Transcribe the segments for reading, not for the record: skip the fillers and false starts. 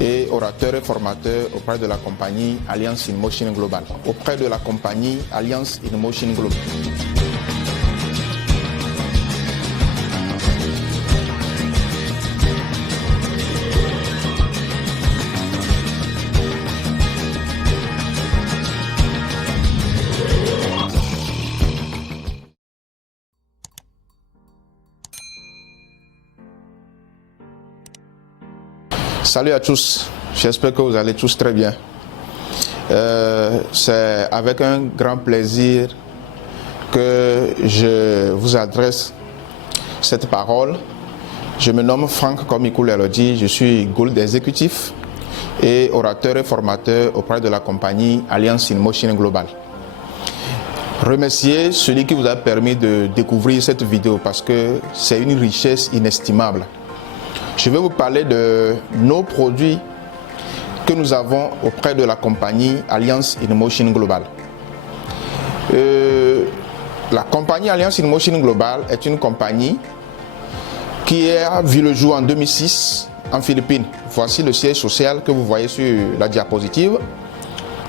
et orateur et formateur auprès de la compagnie Alliance in Motion Global. Auprès de la compagnie Alliance in Motion Global. Salut à tous, j'espère que vous allez tous très bien. C'est avec un grand plaisir que je vous adresse cette parole. Je me nomme Franck Komikou Lelodi, je suis Gold exécutif et orateur et formateur auprès de la compagnie Alliance in Motion Global. Remerciez celui qui vous a permis de découvrir cette vidéo parce que c'est une richesse inestimable. Je vais vous parler de nos produits que nous avons auprès de la compagnie Alliance in Motion Global. La compagnie Alliance in Motion Global est une compagnie qui a vu le jour en 2006 en Philippines. Voici le siège social que vous voyez sur la diapositive.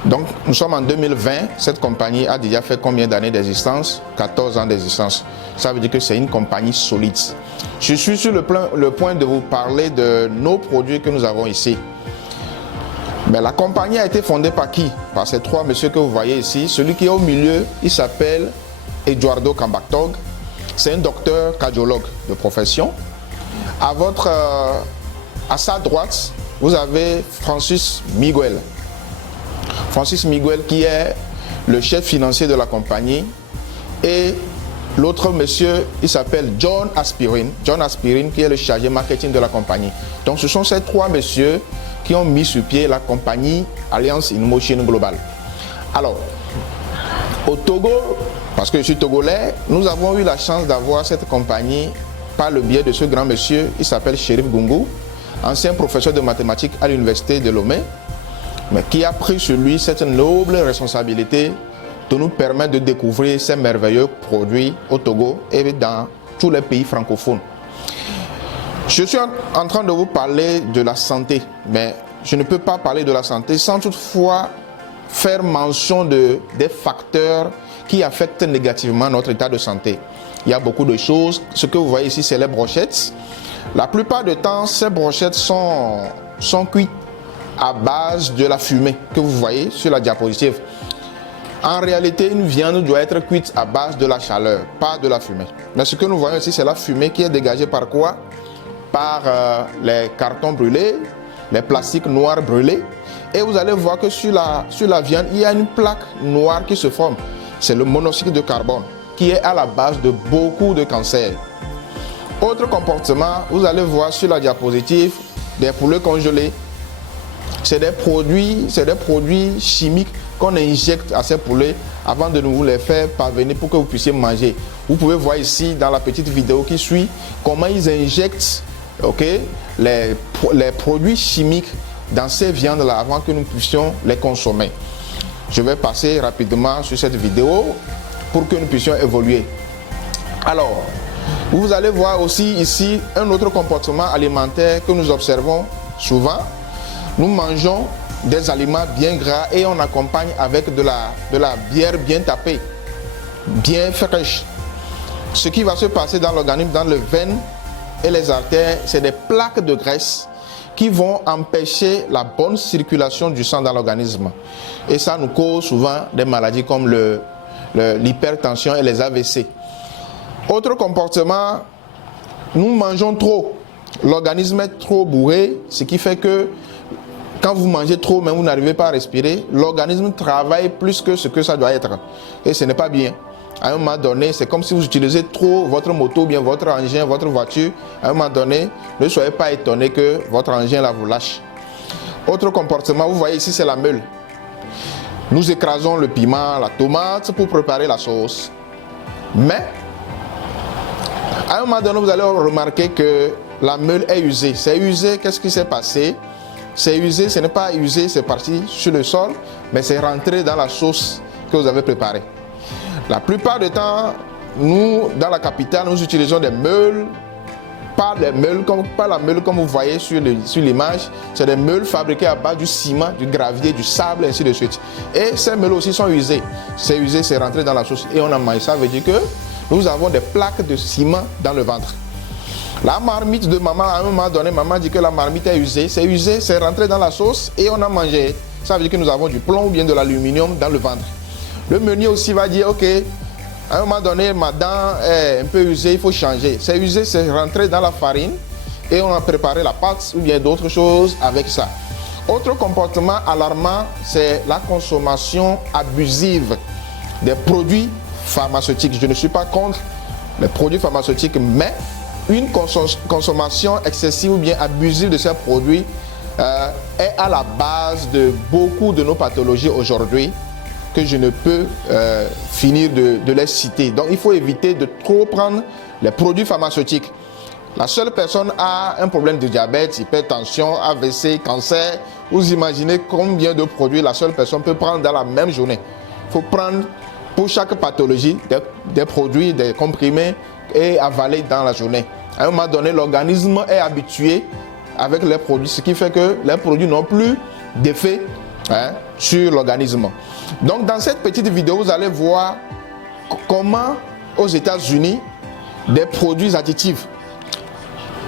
Donc nous sommes en 2020, cette compagnie a déjà fait combien d'années d'existence? 14 ans d'existence. Ça veut dire que c'est une compagnie solide. Je suis sur le point de vous parler de nos produits que nous avons ici. Mais la compagnie a été fondée par qui? Par ces trois messieurs que vous voyez ici. Celui qui est au milieu, il s'appelle Eduardo Cambactog. C'est un docteur cardiologue de profession. À sa droite, vous avez Francis Miguel. Francis Miguel qui est le chef financier de la compagnie, et l'autre monsieur, il s'appelle John Aspirin. John Aspirin qui est le chargé marketing de la compagnie. Donc ce sont ces trois messieurs qui ont mis sur pied la compagnie Alliance in Motion Global. Alors, au Togo, parce que je suis togolais, nous avons eu la chance d'avoir cette compagnie par le biais de ce grand monsieur, il s'appelle Chérif Gungu, ancien professeur de mathématiques à l'université de Lomé, mais qui a pris sur lui cette noble responsabilité de nous permettre de découvrir ces merveilleux produits au Togo et dans tous les pays francophones. Je suis en train de vous parler de la santé, mais je ne peux pas parler de la santé sans toutefois faire mention des facteurs qui affectent négativement notre état de santé. Il y a beaucoup de choses. Ce que vous voyez ici, c'est les brochettes. La plupart du temps, ces brochettes sont cuites à base de la fumée que vous voyez sur la diapositive. En réalité, une viande doit être cuite à base de la chaleur, pas de la fumée. Mais ce que nous voyons ici, c'est la fumée qui est dégagée par quoi? Par les cartons brûlés, les plastiques noirs brûlés. Et vous allez voir que sur la viande, il y a une plaque noire qui se forme. C'est le monoxyde de carbone qui est à la base de beaucoup de cancers. Autre comportement, vous allez voir sur la diapositive des poulets congelés. C'est des produits chimiques qu'on injecte à ces poulets avant de nous les faire parvenir pour que vous puissiez manger. Vous pouvez voir ici dans la petite vidéo qui suit comment ils injectent les produits chimiques dans ces viandes-là avant que nous puissions les consommer. Je vais passer rapidement sur cette vidéo pour que nous puissions évoluer. Alors, vous allez voir aussi ici un autre comportement alimentaire que nous observons souvent. Nous mangeons des aliments bien gras et on accompagne avec de la bière bien tapée, bien fraîche. Ce qui va se passer dans l'organisme, dans les veines et les artères, c'est des plaques de graisse qui vont empêcher la bonne circulation du sang dans l'organisme. Et ça nous cause souvent des maladies comme l'hypertension et les AVC. Autre comportement, nous mangeons trop. L'organisme est trop bourré, ce qui fait que quand vous mangez trop, mais vous n'arrivez pas à respirer, l'organisme travaille plus que ce que ça doit être. Et ce n'est pas bien. À un moment donné, c'est comme si vous utilisez trop votre moto, bien votre engin, votre voiture. À un moment donné, ne soyez pas étonné que votre engin là vous lâche. Autre comportement, vous voyez ici, c'est la meule. Nous écrasons le piment, la tomate pour préparer la sauce. Mais, à un moment donné, vous allez remarquer que la meule est usée. C'est usé, qu'est-ce qui s'est passé? C'est usé, ce n'est pas usé, c'est parti sur le sol, mais c'est rentré dans la sauce que vous avez préparée. La plupart du temps, nous, dans la capitale, nous utilisons des meules pas les meules, pas la meule comme vous voyez sur l'image. C'est des meules fabriquées à base du ciment, du gravier, du sable, ainsi de suite. Et ces meules aussi sont usées. C'est usé, c'est rentré dans la sauce et on a mangé. Ça veut dire que nous avons des plaques de ciment dans le ventre. La marmite de maman, à un moment donné, maman dit que la marmite est usée. C'est usé, c'est rentré dans la sauce et on a mangé. Ça veut dire que nous avons du plomb ou bien de l'aluminium dans le ventre. Le meunier aussi va dire, ok, à un moment donné, ma dent est un peu usée, il faut changer. C'est usé, c'est rentré dans la farine et on a préparé la pâte ou bien d'autres choses avec ça. Autre comportement alarmant, c'est la consommation abusive des produits pharmaceutiques. Je ne suis pas contre les produits pharmaceutiques, mais une consommation excessive ou bien abusive de ces produits est à la base de beaucoup de nos pathologies aujourd'hui, que je ne peux finir de les citer. Donc il faut éviter de trop prendre les produits pharmaceutiques. La seule personne a un problème de diabète, hypertension, AVC, cancer. Vous imaginez combien de produits la seule personne peut prendre dans la même journée. Il faut prendre pour chaque pathologie des produits, des comprimés et avaler dans la journée. À un moment donné, l'organisme est habitué avec les produits, ce qui fait que les produits n'ont plus d'effet sur l'organisme. Donc dans cette petite vidéo, vous allez voir comment aux États-Unis, des produits additifs,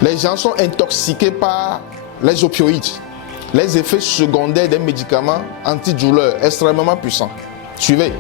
les gens sont intoxiqués par les opioïdes, les effets secondaires des médicaments antidouleurs extrêmement puissants. Suivez.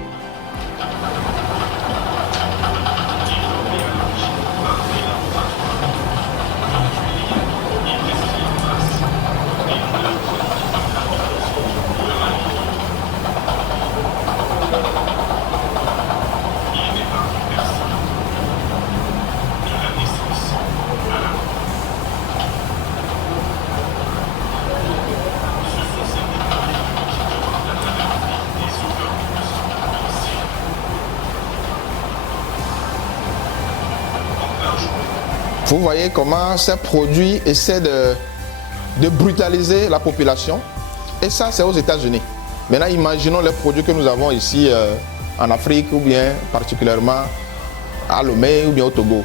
Vous voyez comment ces produits essaient de brutaliser la population. Et ça, c'est aux États-Unis. Maintenant, imaginons les produits que nous avons ici en Afrique ou bien particulièrement à Lomé ou bien au Togo.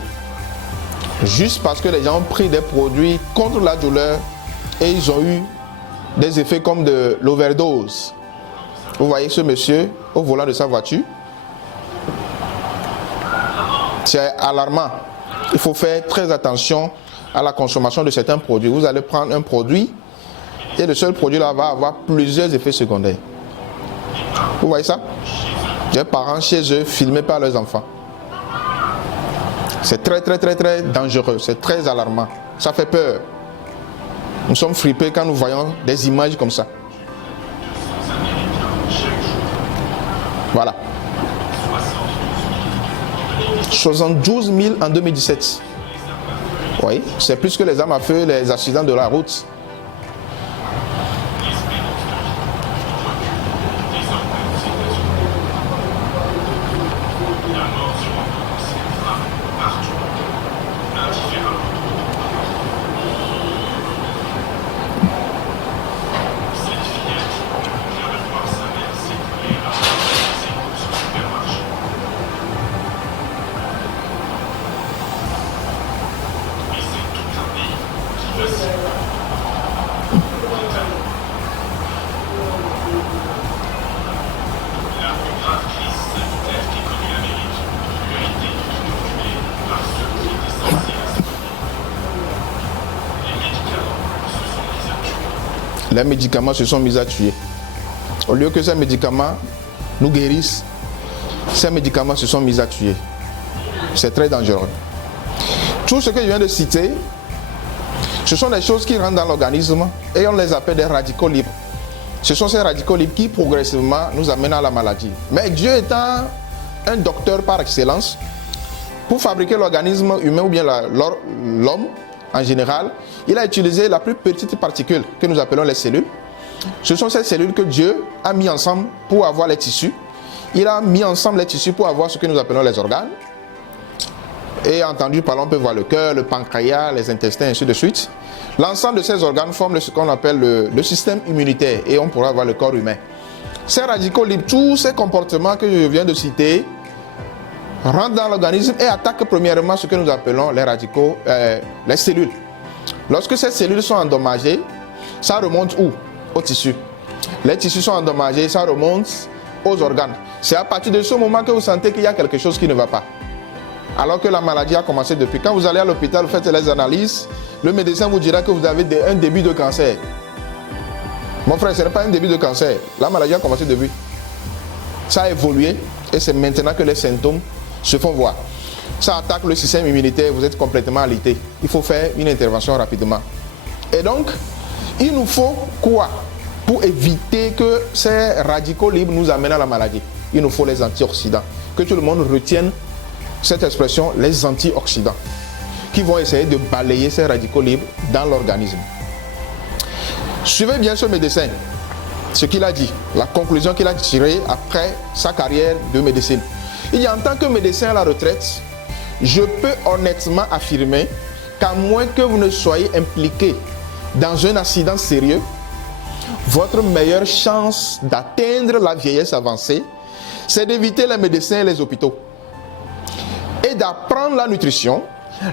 Juste parce que les gens ont pris des produits contre la douleur et ils ont eu des effets comme de l'overdose. Vous voyez ce monsieur au volant de sa voiture. C'est alarmant. Il faut faire très attention à la consommation de certains produits. Vous allez prendre un produit et le seul produit là va avoir plusieurs effets secondaires. Vous voyez ça? Des parents chez eux filmés par leurs enfants. C'est très dangereux, c'est très alarmant. Ça fait peur. Nous sommes fripés quand nous voyons des images comme ça. Voilà. 72 000 en 2017. Oui, c'est plus que les armes à feu, les accidents de la route. Les médicaments se sont mis à tuer. Au lieu que ces médicaments nous guérissent, ces médicaments se sont mis à tuer. C'est très dangereux. Tout ce que je viens de citer, ce sont des choses qui rentrent dans l'organisme et on les appelle des radicaux libres. Ce sont ces radicaux libres qui progressivement nous amènent à la maladie. Mais Dieu étant un docteur par excellence, pour fabriquer l'organisme humain ou bien l'homme en général, il a utilisé la plus petite particule que nous appelons les cellules. Ce sont ces cellules que Dieu a mis ensemble pour avoir les tissus. Il a mis ensemble les tissus pour avoir ce que nous appelons les organes. Et entendu par là, on peut voir le cœur, le pancréas, les intestins, ainsi de suite. L'ensemble de ces organes forment ce qu'on appelle le système immunitaire et on pourra voir le corps humain. Ces radicaux libres, tous ces comportements que je viens de citer, rentrent dans l'organisme et attaquent premièrement ce que nous appelons les radicaux, les cellules. Lorsque ces cellules sont endommagées, ça remonte où? Aux tissus. Les tissus sont endommagés, ça remonte aux organes. C'est à partir de ce moment que vous sentez qu'il y a quelque chose qui ne va pas. Alors que la maladie a commencé depuis. Quand vous allez à l'hôpital, vous faites les analyses, le médecin vous dira que vous avez un début de cancer. Mon frère, ce n'est pas un début de cancer. La maladie a commencé depuis. Ça a évolué et c'est maintenant que les symptômes se font voir. Ça attaque le système immunitaire, vous êtes complètement alité. Il faut faire une intervention rapidement. Et donc, il nous faut quoi pour éviter que ces radicaux libres nous amènent à la maladie? Il nous faut les antioxydants. Que tout le monde retienne cette expression, les antioxydants, qui vont essayer de balayer ces radicaux libres dans l'organisme. Suivez bien ce médecin, ce qu'il a dit, la conclusion qu'il a tirée après sa carrière de médecine. Il dit, en tant que médecin à la retraite, je peux honnêtement affirmer qu'à moins que vous ne soyez impliqué dans un accident sérieux, votre meilleure chance d'atteindre la vieillesse avancée, c'est d'éviter les médecins et les hôpitaux et d'apprendre la nutrition,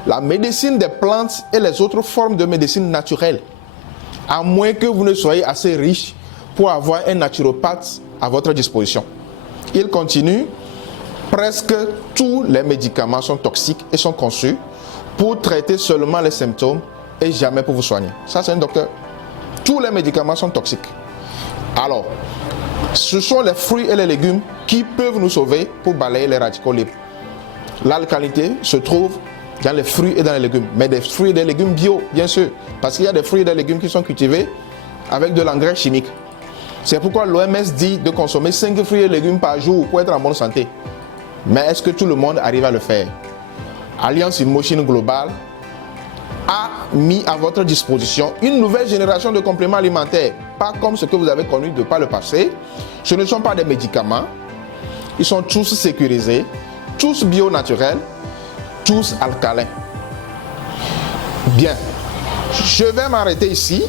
la médecine des plantes et les autres formes de médecine naturelle, à moins que vous ne soyez assez riche pour avoir un naturopathe à votre disposition. Il continue, presque tous les médicaments sont toxiques et sont conçus pour traiter seulement les symptômes et jamais pour vous soigner. Ça, c'est un docteur. Tous les médicaments sont toxiques. Alors, ce sont les fruits et les légumes qui peuvent nous sauver pour balayer les radicaux libres. L'alcalinité se trouve dans les fruits et dans les légumes, mais des fruits et des légumes bio, bien sûr, parce qu'il y a des fruits et des légumes qui sont cultivés avec de l'engrais chimique. C'est pourquoi l'OMS dit de consommer 5 fruits et légumes par jour pour être en bonne santé. Mais est-ce que tout le monde arrive à le faire? Alliance InMotion Global a mis à votre disposition une nouvelle génération de compléments alimentaires, pas comme ce que vous avez connu de par le passé. Ce ne sont pas des médicaments, ils sont tous sécurisés, tous bio-naturels, tous alcalins. Bien, je vais m'arrêter ici.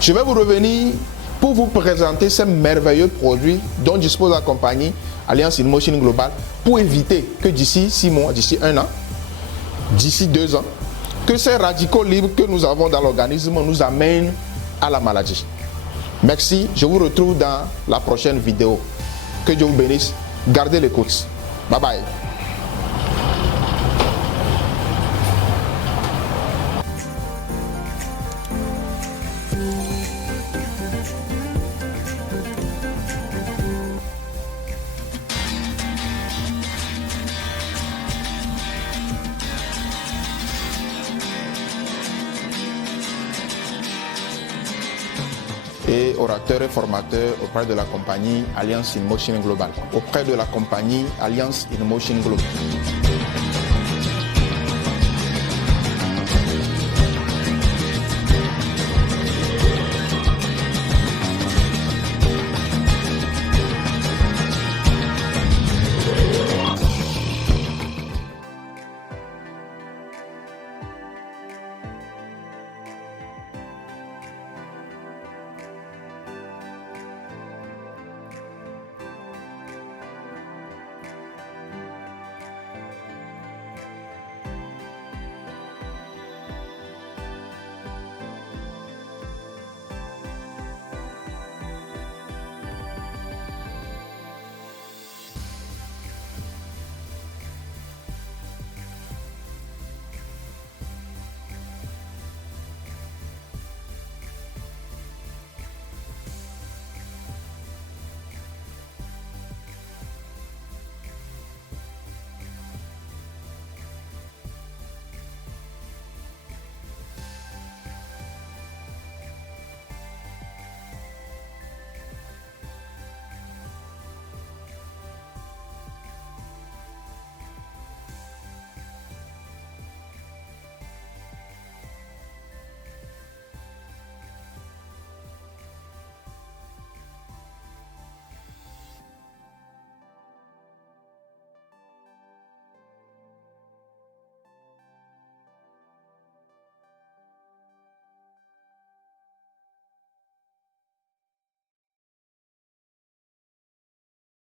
Je vais vous revenir pour vous présenter ces merveilleux produits dont dispose la compagnie Alliance InMotion Global pour éviter que d'ici 6 mois, d'ici 1 an, d'ici 2 ans, que ces radicaux libres que nous avons dans l'organisme nous amènent à la maladie. Merci, je vous retrouve dans la prochaine vidéo. Que Dieu vous bénisse. Gardez l'écoute. Bye bye. Et orateur et formateur auprès de la compagnie Alliance InMotion Global. Auprès de la compagnie Alliance InMotion Global.